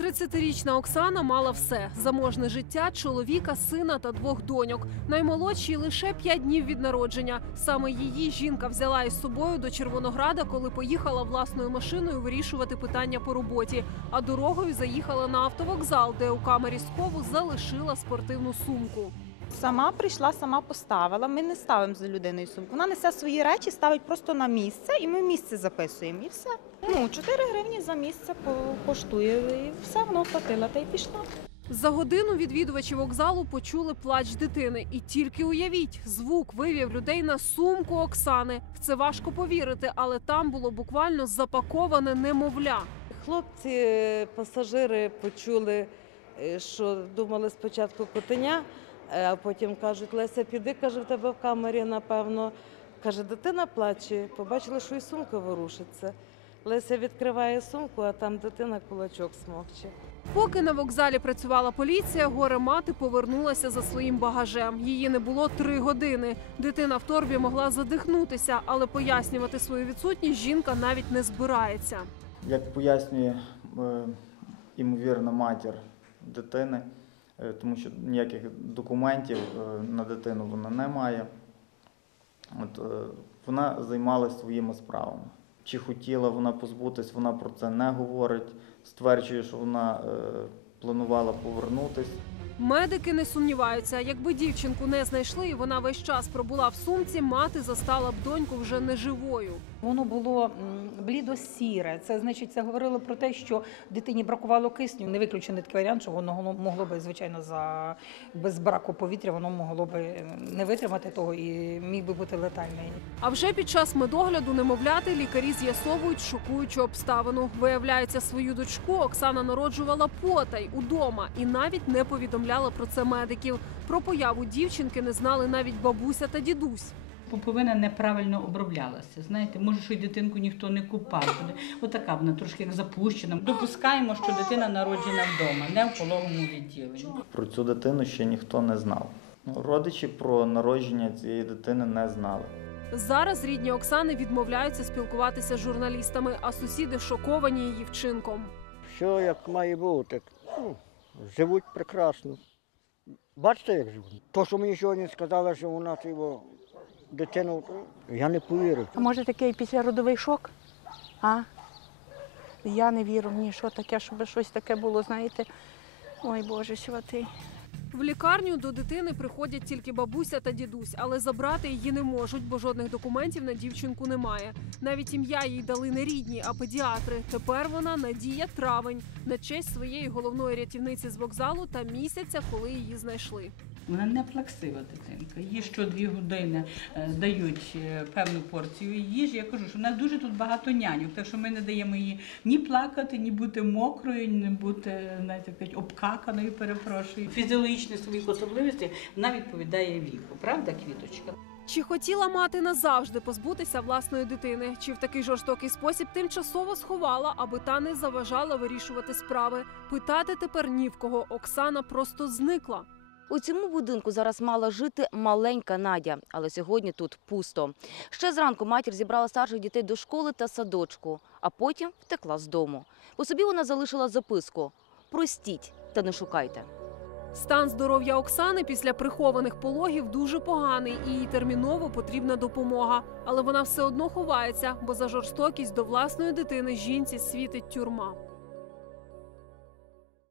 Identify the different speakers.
Speaker 1: 30-річна Оксана мала все: заможне життя, чоловіка, сина та двох доньок. Наймолодшій лише 5 днів від народження. Саме її жінка взяла із собою до Червонограда, коли поїхала власною машиною вирішувати питання по роботі. А дорогою заїхала на автовокзал, де у камері схову залишила спортивну сумку.
Speaker 2: Сама прийшла, сама поставила. Ми не ставимо за людиною сумку. Вона несе свої речі, ставить просто на місце, і ми місце записуємо. І все. Ну, 4 гривні за місце коштує. І все, воно оплатила та й пішла.
Speaker 1: За годину відвідувачі вокзалу почули плач дитини. І тільки уявіть, звук вивів людей на сумку Оксани. В це важко повірити, але там було буквально запаковане немовля.
Speaker 3: Хлопці, е, пасажири почули, е, що думали спочатку котеня, е, а потім кажуть, Леся, піди, каже, в тебе в камері, напевно. Каже, дитина плаче. Побачили, що і сумка ворушиться. Леся відкриває сумку, а там дитина кулачок смокче.
Speaker 1: Поки на вокзалі працювала поліція, горе мати повернулася за своїм багажем. Її не було три години. Дитина в торбі могла задихнутися, але пояснювати свою відсутність жінка навіть не збирається.
Speaker 4: Як пояснює е, імовірна матір дитини, е, тому що ніяких документів е, на дитину вона не має. От, вона займалася своїми справами. Чи хотіла вона позбутись, вона про це не говорить, стверджує, що вона е, планувала повернутись.
Speaker 1: Медики не сумніваються, якби дівчинку не знайшли, і вона весь час пробула в сумці, мати застала б доньку вже неживою.
Speaker 5: Воно було блідо-сіре. Це значить, це говорило про те, що дитині бракувало кисню. Не виключений такий варіант, що воно могло- би, звичайно, за без браку повітря, воно могло би не витримати того і міг би бути летальний.
Speaker 1: А вже під час медогляду немовляти лікарі з'ясовують шокуючу обставину. Виявляється, свою дочку Оксана народжувала потай удома і навіть не повідомляла про це медиків. Про появу дівчинки не знали навіть бабуся та дідусь.
Speaker 6: Пуповина неправильно оброблялася. Знаєте, може, що й дитинку ніхто не купав. Отака вона трошки як запущена. Допускаємо, що дитина народжена вдома, не в пологовому відділенні.
Speaker 4: Про цю дитину ще ніхто не знав. Ну, Родичі про народження цієї дитини не знали.
Speaker 1: Зараз рідні Оксани відмовляються спілкуватися з журналістами, а сусіди шоковані її вчинком.
Speaker 7: Все як має бути. Живуть прекрасно. Бачите, як живуть? То, що мені сьогодні сказали, що у нас його дитину, я не повірив.
Speaker 8: А може такий післяродовий шок? А? Я не вірю в ні, що таке, щоб щось таке було, знаєте. Ой Боже, святий.
Speaker 1: В лікарню до дитини приходять тільки бабуся та дідусь, але забрати її не можуть, бо жодних документів на дівчинку немає. Навіть ім'я їй дали не рідні, а педіатри. Тепер вона Надія Травень на честь своєї головної рятівниці з вокзалу та місяця, коли її знайшли.
Speaker 6: Вона не плаксива дитинка. Їй що дві години е, дають е, певну порцію їжі. Я кажу, що в нас дуже тут багато няньок, так що ми не даємо їй ні плакати, ні бути мокрою, ні бути знаєте, кажуть, обкаканою, перепрошую. Фізіологічні своїх особливостей вона відповідає віку. Правда, квіточка?
Speaker 1: Чи хотіла мати назавжди позбутися власної дитини? Чи в такий жорстокий спосіб тимчасово сховала, аби та не заважала вирішувати справи? Питати тепер ні в кого. Оксана просто зникла.
Speaker 9: У цьому будинку зараз мала жити маленька Надя, але сьогодні тут пусто. Ще зранку матір зібрала старших дітей до школи та садочку, а потім втекла з дому. У собі вона залишила записку: простіть та не шукайте.
Speaker 1: Стан здоров'я Оксани після прихованих пологів дуже поганий, і їй терміново потрібна допомога. Але вона все одно ховається, бо за жорстокість до власної дитини жінці світить тюрма.